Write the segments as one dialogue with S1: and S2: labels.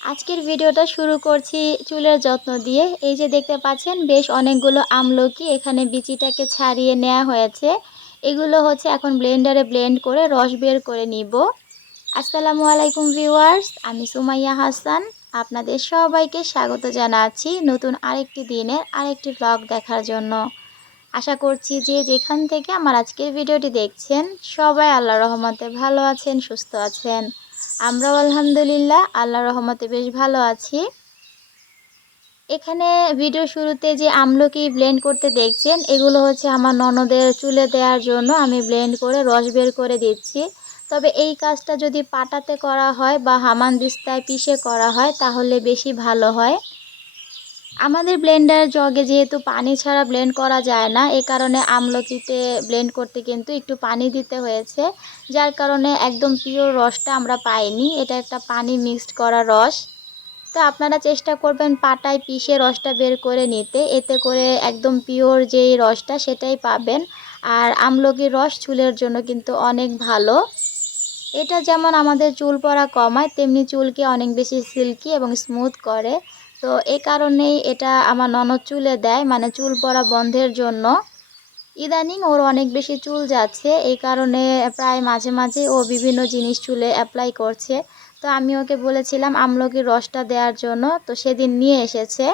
S1: আজকের ভিডিওটা শুরু করছি চুলের যত্ন দিয়ে। এই যে দেখতে পাচ্ছেন, বেশ অনেকগুলো আমলকি এখানে বিচিটাকে ছাড়িয়ে নেওয়া হয়েছে। এগুলো হচ্ছে এখন ব্লেন্ডারে ব্লেন্ড করে রস বের করে নিব। আসসালামু আলাইকুম ভিউয়ার্স, আমি সুমাইয়া হাসান। আপনাদের সবাইকে স্বাগত জানাচ্ছি নতুন আরেকটি দিনের আরেকটি ব্লগ দেখার জন্য। আশা করছি যে যেখান থেকে আমার আজকের ভিডিওটি দেখছেন, সবাই আল্লাহ রহমতে ভালো আছেন, সুস্থ আছেন। আমরাও আলহামদুলিল্লাহ আল্লাহ রহমতে বেশ ভালো আছি। এখানে ভিডিও শুরুতে যে আমলকি ব্লেন্ড করতে দেখছেন, এগুলো হচ্ছে আমার ননদের চুলে দেওয়ার জন্য আমি ব্লেন্ড করে রস বের করে দিচ্ছি। তবে এই কাজটা যদি পাটাতে করা হয় বা হামান দিস্তায় পিষে করা হয়, তাহলে বেশি ভালো হয়। আমাদের ব্লেন্ডার জগে যেহেতু পানি ছাড়া ব্লেন্ড করা যায় না, এ কারণে আমলচিতে ব্লেন্ড করতে কিন্তু একটু পানি দিতে হয়েছে। যার কারণে একদম পিওর রসটা আমরা পাইনি, এটা একটা পানি মিক্সড করা রস। তো আপনারা চেষ্টা করবেন পাটায় পিষে রসটা বের করে নিতে, এতে করে একদম পিওর যেই রসটা সেটাই পাবেন। আর আমলকির রস চুলের জন্য কিন্তু অনেক ভালো। এটা যেমন আমাদের চুল পড়া কমায়, তেমনি চুলকে অনেক বেশি সিল্কি এবং স্মুথ করে। তো এই কারণেই এটা আমার ননদ চুলে দেয় মানে চুল পড়া বন্ধের জন্য। ইদানিং ওর অনেক বেশি চুল যাচ্ছে এই কারণে প্রায় মাঝে মাঝে ও বিভিন্ন জিনিস চুলে অ্যাপ্লাই করছে। তো আমি ওকে বলেছিলাম আমলকির রসটা দেওয়ার জন্য, তো সেদিন নিয়ে এসেছে।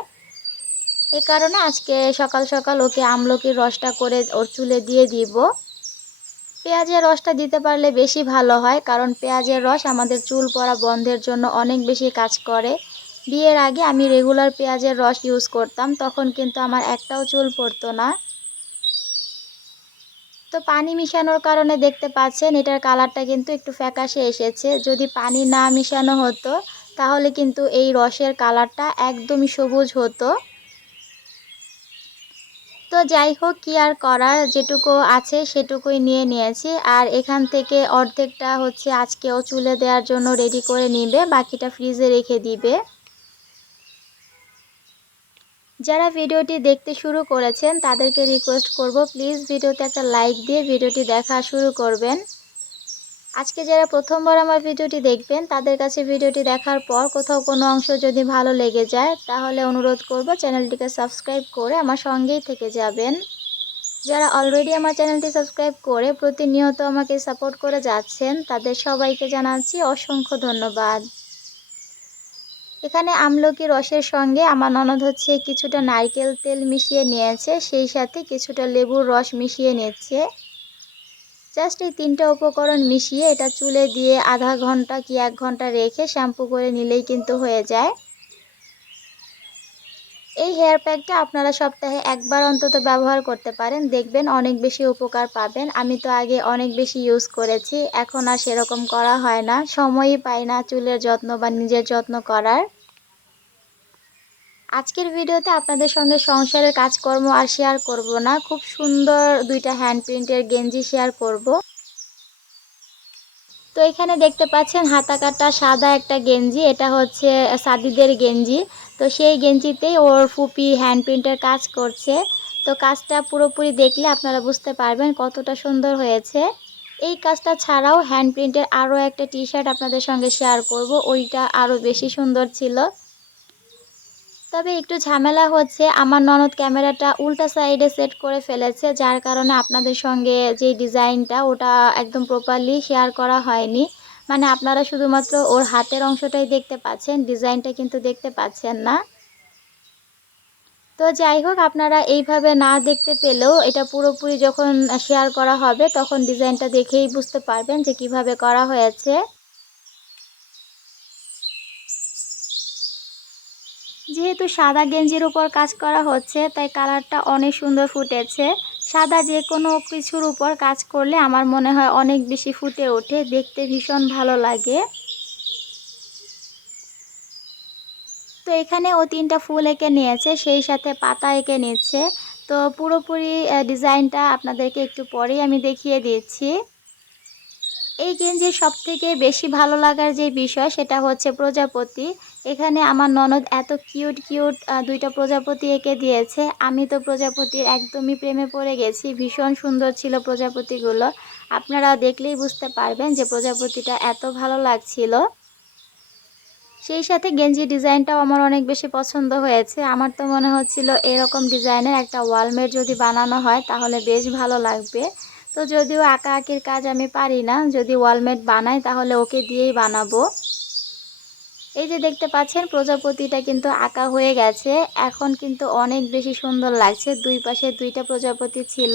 S1: এ কারণে আজকে সকাল সকাল ওকে আমলকির রসটা করে ওর চুলে দিয়ে দিব। পেঁয়াজের রসটা দিতে পারলে বেশি ভালো হয়, কারণ পেঁয়াজের রস আমাদের চুল পড়া বন্ধের জন্য অনেক বেশি কাজ করে। বিয়ের আগে আমি রেগুলার পেঁয়াজের রস ইউজ করতাম, তখন কিন্তু আমার একটাও চুল পড়তো না। তো পানি মিশানোর কারণে দেখতে পাচ্ছেন, এটার কালারটা কিন্তু একটু ফ্যাকাশে এসেছে। যদি পানি না মিশানো হতো, তাহলে কিন্তু এই রসের কালারটা একদমই সবুজ হতো। তো যাই হোক, কী আর করা, যেটুকু আছে সেটুকুই নিয়ে নিয়েছি। আর এখান থেকে অর্ধেকটা হচ্ছে আজকেও চুলে দেওয়ার জন্য রেডি করে নিবে, বাকিটা ফ্রিজে রেখে দিবে। যারা ভিডিওটি দেখতে শুরু করেছেন, তাদেরকে রিকোয়েস্ট করব প্লিজ ভিডিওতে একটা লাইক দিয়ে ভিডিওটি দেখা শুরু করবেন। আজকে যারা প্রথমবার আমার ভিডিওটি দেখবেন, তাদের কাছে ভিডিওটি দেখার পর কোথাও কোনো অংশ যদি ভালো লেগে যায়, তাহলে অনুরোধ করব চ্যানেলটিকে সাবস্ক্রাইব করে আমার সঙ্গেই থেকে যাবেন। যারা অলরেডি আমার চ্যানেলটি সাবস্ক্রাইব করে প্রতিনিয়ত আমাকে সাপোর্ট করে যাচ্ছেন, তাদের সবাইকে জানাচ্ছি অসংখ্য ধন্যবাদ। এখানে আমলকি রসের সঙ্গে আমার ননদ হচ্ছে কিছুটা নারকেল তেল মিশিয়ে নিয়েছে, সেই সাথে কিছুটা লেবুর রস মিশিয়ে নিচ্ছে। জাস্ট এই তিনটা উপকরণ মিশিয়ে এটা চুলে দিয়ে আধা ঘণ্টা কি এক ঘণ্টা রেখে শ্যাম্পু করে নিলেই কিন্তু হয়ে যায়। এই হেয়ার প্যাকটা আপনারা সপ্তাহে একবার অন্তত ব্যবহার করতে পারেন। দেখবেন অনেক বেশি উপকার পাবেন। আমি তো আগে অনেক বেশি ইউজ করেছি। এখন আর সেরকম করা হয় না। সময়ই পাই না চুলের যত্ন বা নিজের যত্ন করার। আজকের ভিডিওতে আপনাদের সঙ্গে সংসারের কাজকর্ম আর শেয়ার করব না। খুব সুন্দর দুইটা হ্যান্ড প্রিন্টের গেঞ্জি শেয়ার করব। তো এখানে দেখতে পাচ্ছেন হাতা কাটা সাদা একটা গেঞ্জি। এটা হচ্ছে সাদিদের গেঞ্জি। তো সেই গেঞ্জিতেই ওর ফুপি হ্যান্ড প্রিন্টের কাজ করছে। তো কাজটা পুরোপুরি দেখলে আপনারা বুঝতে পারবেন কতটা সুন্দর হয়েছে। এই কাজটা ছাড়াও হ্যান্ড প্রিন্টের আরও একটা টি শার্ট আপনাদের সঙ্গে শেয়ার করব, ওইটা আরও বেশি সুন্দর ছিল। তবে একটু ঝামেলা হচ্ছে, আমার ননদ ক্যামেরাটা উল্টা সাইডে সেট করে ফেলেছে, যার কারণে আপনাদের সঙ্গে যে ডিজাইনটা ওটা একদম প্রপারলি শেয়ার করা হয়নি। মানে আপনারা শুধুমাত্র ওর হাতের অংশটাই দেখতে পাচ্ছেন, ডিজাইনটা কিন্তু দেখতে পাচ্ছেন না। তো যাই হোক, আপনারা এইভাবে না দেখতে পেলেও এটা পুরোপুরি যখন শেয়ার করা হবে, তখন ডিজাইনটা দেখেই বুঝতে পারবেন যে কীভাবে করা হয়েছে। যেহেতু সাদা গেঞ্জির উপর কাজ করা হচ্ছে, তাই কালারটা অনেক সুন্দর ফুটেছে। সাদা যে কোনো কিছুর উপর কাজ করলে আমার মনে হয় অনেক বেশি ফুটে ওঠে। দেখতে ভীষণ ভালো লাগে। তো এখানে ও তিনটা ফুল এঁকে নিয়েছে, সেই সাথে পাতা এঁকে নিচ্ছে। তো পুরোপুরি ডিজাইনটা আপনাদেরকে একটু পরেই আমি দেখিয়ে দিচ্ছি। এই গেঞ্জির সবথেকে বেশি ভালো লাগার যে বিষয় সেটা হচ্ছে প্রজাপতি। এখানে আমার ননদ এত কিউট কিউট দুইটা প্রজাপতি এঁকে দিয়েছে। আমি তো প্রজাপতির একদমই প্রেমে পড়ে গেছি। ভীষণ সুন্দর ছিল প্রজাপতিগুলো। আপনারা দেখলেই বুঝতে পারবেন যে প্রজাপতিটা এত ভালো লাগছিল। সেই সাথে গেঞ্জি ডিজাইনটাও আমার অনেক বেশি পছন্দ হয়েছে। আমার তো মনে হচ্ছিল এরকম ডিজাইনের একটা ওয়ালমেট যদি বানানো হয় তাহলে বেশ ভালো লাগবে। তো যদিও আঁকা আঁকির কাজ আমি পারি না, যদি ওয়ালমেট বানাই তাহলে ওকে দিয়েই বানাবো। এই যে দেখতে পাচ্ছেন, প্রজাপতিটা কিন্তু আঁকা হয়ে গেছে। এখন কিন্তু অনেক বেশি সুন্দর লাগছে, দুই পাশে দুইটা প্রজাপতি ছিল।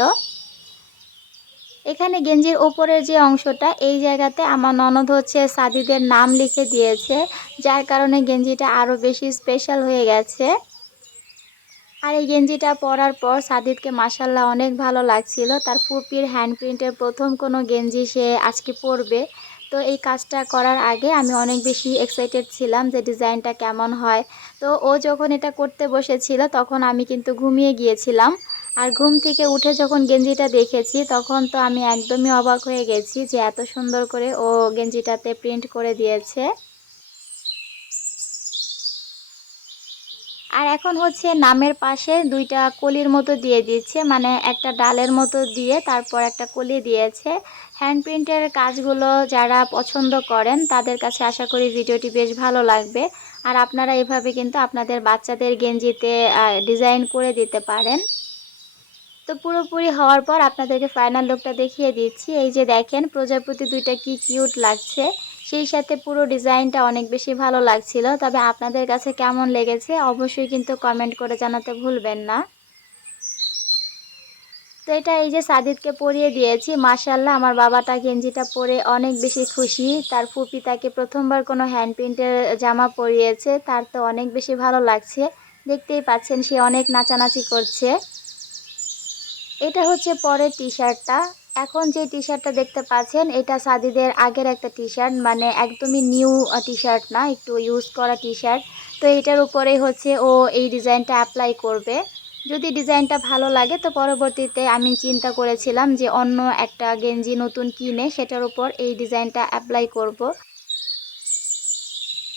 S1: এখানে গেঞ্জির ওপরের যে অংশটা, এই জায়গাতে আমার ননদ হচ্ছে সাদিদের নাম লিখে দিয়েছে, যার কারণে গেঞ্জিটা আরও বেশি স্পেশাল হয়ে গেছে। আর এই গেঞ্জিটা পরার পর সাদিদকে মাসাল্লাহ অনেক ভালো লাগছিল। তার ফুপির হ্যান্ড প্রিন্টের প্রথম কোনো গেঞ্জি সে আজকে পরবে। তো এই কাজটা করার আগে আমি অনেক বেশি এক্সাইটেড ছিলাম যে ডিজাইনটা কেমন হয়। তো ও যখন এটা করতে বসেছিল তখন আমি কিন্তু ঘুমিয়ে গিয়েছিলাম। আর ঘুম থেকে উঠে যখন গেঞ্জিটা দেখেছি তখন তো আমি একদমই অবাক হয়ে গেছি যে এত সুন্দর করে ও গেঞ্জিটাতে প্রিন্ট করে দিয়েছে। আর এখন হচ্ছে নামের পাশে দুইটা কলির মতো দিয়ে দিচ্ছে মানে একটা ডালের মতো দিয়ে তারপর একটা কলি দিয়েছে। হ্যান্ড প্রিন্টের কাজগুলো যারা পছন্দ করেন, তাদের কাছে আশা করি ভিডিওটি বেশ ভালো লাগবে। আর আপনারা এভাবে কিন্তু আপনাদের বাচ্চাদের গেঞ্জিতে ডিজাইন করে দিতে পারেন। তো পুরোপুরি হওয়ার পর আপনাদেরকে ফাইনাল লুকটা দেখিয়ে দিচ্ছি। এই যে দেখেন, প্রজাপতি দুইটা কি কিউট লাগছে। সেই সাথে পুরো ডিজাইনটা অনেক বেশি ভালো লাগছিল। তবে আপনাদের কাছে কেমন লেগেছে অবশ্যই কিন্তু কমেন্ট করে জানাতে ভুলবেন না। তো এটা এই যে সাদিদকে পরিয়ে দিয়েছি। মাশাল্লাহ আমার বাবাটা গেঞ্জিটা পরে অনেক বেশি খুশি। তার ফুপি তাকে প্রথমবার কোনো হ্যান্ড প্রিন্টের জামা পরিয়েছে। তার তো অনেক বেশি ভালো লাগছে। দেখতেই পাচ্ছেন সে অনেক নাচানাচি করছে। এটা হচ্ছে পরের টি। শার্টটা এখন যে টি শার্টটা দেখতে পাচ্ছেন, এটা সাদিদের আগের একটা টি শার্ট মানে একদমই নিউ টি শার্ট না, একটু ইউজ করা টি শার্ট তো এটার উপরে হচ্ছে ও এই ডিজাইনটা অ্যাপ্লাই করবে যদি ডিজাইনটা ভালো লাগে, তো পরবর্তীতে আমি চিন্তা করেছিলাম যে অন্য একটা গেঞ্জি নতুন কিনে সেটার উপর এই ডিজাইনটা অ্যাপ্লাই করব।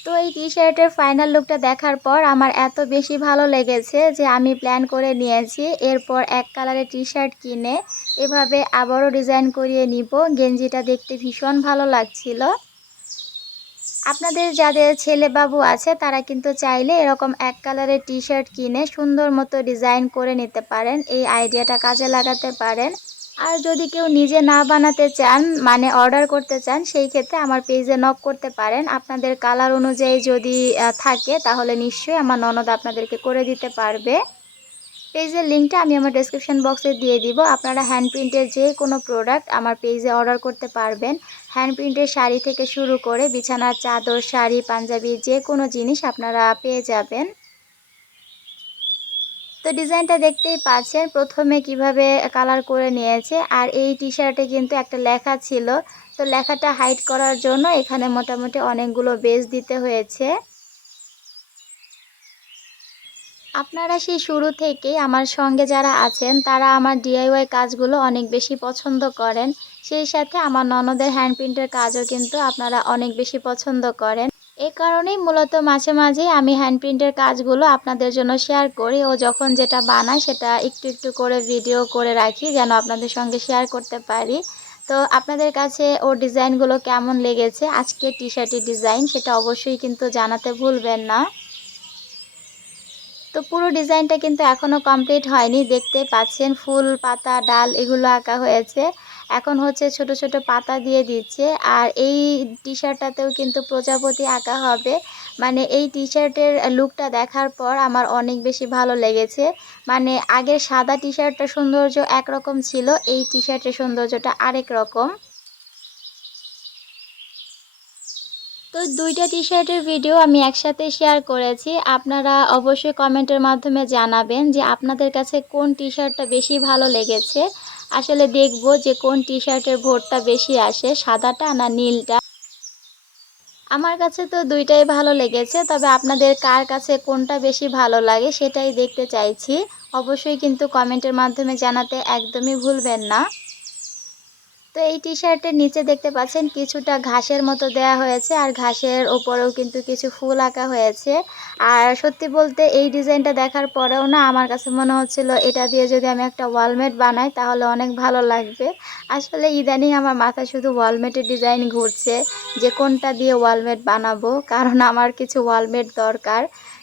S1: তো এই টি শার্টের ফাইনাল লুকটা দেখার পর আমার এত বেশি ভালো লেগেছে যে আমি প্ল্যান করে নিয়েছি। এরপর এক কালারের টি শার্ট কিনে এভাবে আবারও ডিজাইন করিয়ে নিব। গেঞ্জিটা দেখতে ভীষণ ভালো লাগছিল। আপনাদের যাদের ছেলে বাবু আছে, তারা কিন্তু চাইলে এরকম এক কালারের টি শার্ট কিনে সুন্দর মতো ডিজাইন করে নিতে পারেন। এই আইডিয়াটা কাজে লাগাতে পারেন। আর যদি কেউ নিজে না বানাতে চান মানে অর্ডার করতে চান, সেই ক্ষেত্রে আমার পেজে নক করতে পারেন। আপনাদের কালার অনুযায়ী যদি থাকে, তাহলে নিশ্চয়ই আমার ননদ আপনাদেরকে করে দিতে পারবে। পেজের লিঙ্কটা আমি আমার ডেসক্রিপশন বক্সে দিয়ে দিব। আপনারা হ্যান্ড প্রিন্টের যে কোনো প্রোডাক্ট আমার পেজে অর্ডার করতে পারবেন। হ্যান্ড প্রিন্টের শাড়ি থেকে শুরু করে বিছানার চাদর, শাড়ি, পাঞ্জাবি, যে কোনো জিনিস আপনারা পেয়ে যাবেন। তো ডিজাইনটা দেখতেই পাচ্ছেন। প্রথমে কীভাবে কালার করে নিয়েছে। আর এই টি শার্টে কিন্তু একটা লেখা ছিল। তো লেখাটা হাইড করার জন্য এখানে মোটামুটি অনেকগুলো বেস দিতে হয়েছে। আপনারা সেই শুরু থেকেই আমার সঙ্গে যারা আছেন, তারা আমার ডিআইওয়াই কাজগুলো অনেক বেশি পছন্দ করেন। সেই সাথে আমার ননদের হ্যান্ড প্রিন্টের কাজও কিন্তু আপনারা অনেক বেশি পছন্দ করেন। এ কারণেই মূলত মাঝে মাঝে আমি হ্যান্ড প্রিন্টের কাজগুলো আপনাদের জন্য শেয়ার করি ও যখন যেটা বানায় সেটা একটু একটু করে ভিডিও করে রাখি যেন আপনাদের সঙ্গে শেয়ার করতে পারি। তো আপনাদের কাছে ও ডিজাইনগুলো কেমন লেগেছে? আজকে টি শার্টের ডিজাইন সেটা অবশ্যই কিন্তু জানাতে ভুলবেন না। তো পুরো ডিজাইনটা কিন্তু এখনও কমপ্লিট হয়নি। দেখতে পাচ্ছেন, ফুল, পাতা, ডাল এগুলো আঁকা হয়েছে। এখন হচ্ছে ছোট ছোট পাতা দিয়ে দিচ্ছে। আর এই টি শার্টটাতেও কিন্তু প্রজাপতি আঁকা হবে। মানে এই টি শার্টের লুকটা দেখার পর আমার অনেক বেশি ভালো লেগেছে। মানে আগের সাদা টি শার্টটার সৌন্দর্য একরকম ছিল, এই টি শার্টের সৌন্দর্যটা আরেক রকম। তো দুইটা টি শার্টের ভিডিও আমি একসাথে শেয়ার করেছি। আপনারা অবশ্যই কমেন্টের মাধ্যমে জানাবেন যে আপনাদের কাছে কোন টি শার্টটা বেশি ভালো লেগেছে। আসলে দেখব যে কোন টি শার্টের ভোটটা বেশি আসে, সাদাটা না নীলটা। আমার কাছে তো দুইটাই ভালো লেগেছে, তবে আপনাদের কার কাছে কোনটা বেশি ভালো লাগে সেটাই দেখতে চাইছি। অবশ্যই কিন্তু কমেন্টের মাধ্যমে জানাতে একদমই ভুলবেন না। তো এই টি শার্টের নিচে দেখতে পাচ্ছেন কিছুটা ঘাসের মতো দেয়া হয়েছে আর ঘাসের ওপরেও কিন্তু কিছু ফুল আঁকা হয়েছে। আর সত্যি বলতে এই ডিজাইনটা দেখার পরেও না আমার কাছে মনে হচ্ছিল এটা দিয়ে যদি আমি একটা ওয়ালমেট বানাই তাহলে অনেক ভালো লাগবে। আসলে ইদানিং আমার মাথায় শুধু ওয়ালমেটের ডিজাইন ঘুরছে, যে কোনটা দিয়ে ওয়ালমেট বানাবো, কারণ আমার কিছু ওয়ালমেট দরকার।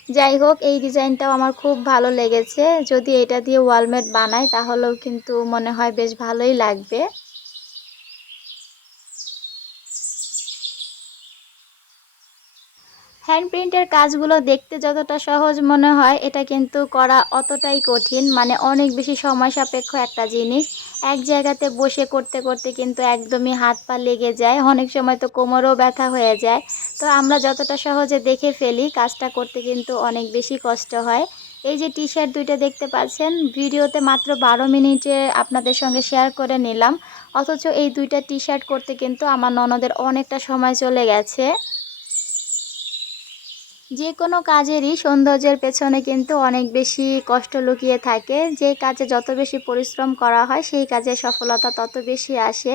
S1: যাই হোক, এই ডিজাইনটাও আমার খুব ভালো লেগেছে। যদি এটা দিয়ে ওয়ালমেট বানাই তাহলেও কিন্তু মনে হয় বেশ ভালোই লাগবে। হ্যান্ড প্রিন্টের কাজগুলো দেখতে যতটা সহজ মনে হয়, এটা কিন্তু করা অতটাই কঠিন। মানে অনেক বেশি সময় সাপেক্ষ একটা জিনিস। এক জায়গাতে বসে করতে করতে কিন্তু একদমই হাত পা লেগে যায়। অনেক সময় তো কোমরও ব্যথা হয়ে যায়। তো আমরা যতটা সহজে দেখে ফেলি, কাজটা করতে কিন্তু অনেক বেশি কষ্ট হয়। এই যে টি শার্ট দুইটা দেখতে পাচ্ছেন, ভিডিওতে মাত্র বারো মিনিটে আপনাদের সঙ্গে শেয়ার করে নিলাম। অথচ এই দুইটা টি শার্ট করতে কিন্তু আমার ননদের অনেকটা সময় চলে গেছে। যে কোনো কাজেরই সৌন্দর্যের পেছনে কিন্তু অনেক বেশি কষ্ট লুকিয়ে থাকে। যে কাজে যত বেশি পরিশ্রম করা হয়, সেই কাজে সফলতা তত বেশি আসে।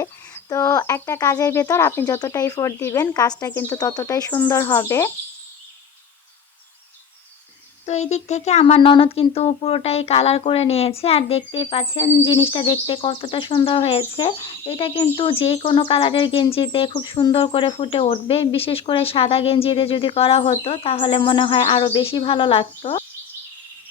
S1: তো একটা কাজের ভেতর আপনি যতটা এফোর্ট দিবেন, কাজটা কিন্তু ততটাই সুন্দর হবে। তো এই দিক থেকে আমার ননদ কিন্তু পুরোটাই কালার করে নিয়েছে আর দেখতেই পাচ্ছেন জিনিসটা দেখতে কতটা সুন্দর হয়েছে। এটা কিন্তু যে কোনো কালারের গেঞ্জিতে খুব সুন্দর করে ফুটে উঠবে। বিশেষ করে সাদা গেঞ্জিতে যদি করা হতো, তাহলে মনে হয় আরও বেশি ভালো লাগতো।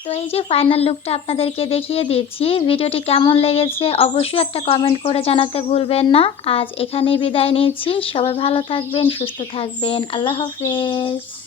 S1: তো এই যে ফাইনাল লুকটা আপনাদেরকে দেখিয়ে দিচ্ছি। ভিডিওটি কেমন লেগেছে অবশ্যই একটা কমেন্ট করে জানাতে ভুলবেন না। আজ এখানেই বিদায় নিচ্ছি। সবাই ভালো থাকবেন, সুস্থ থাকবেন। আল্লাহ হাফেজ।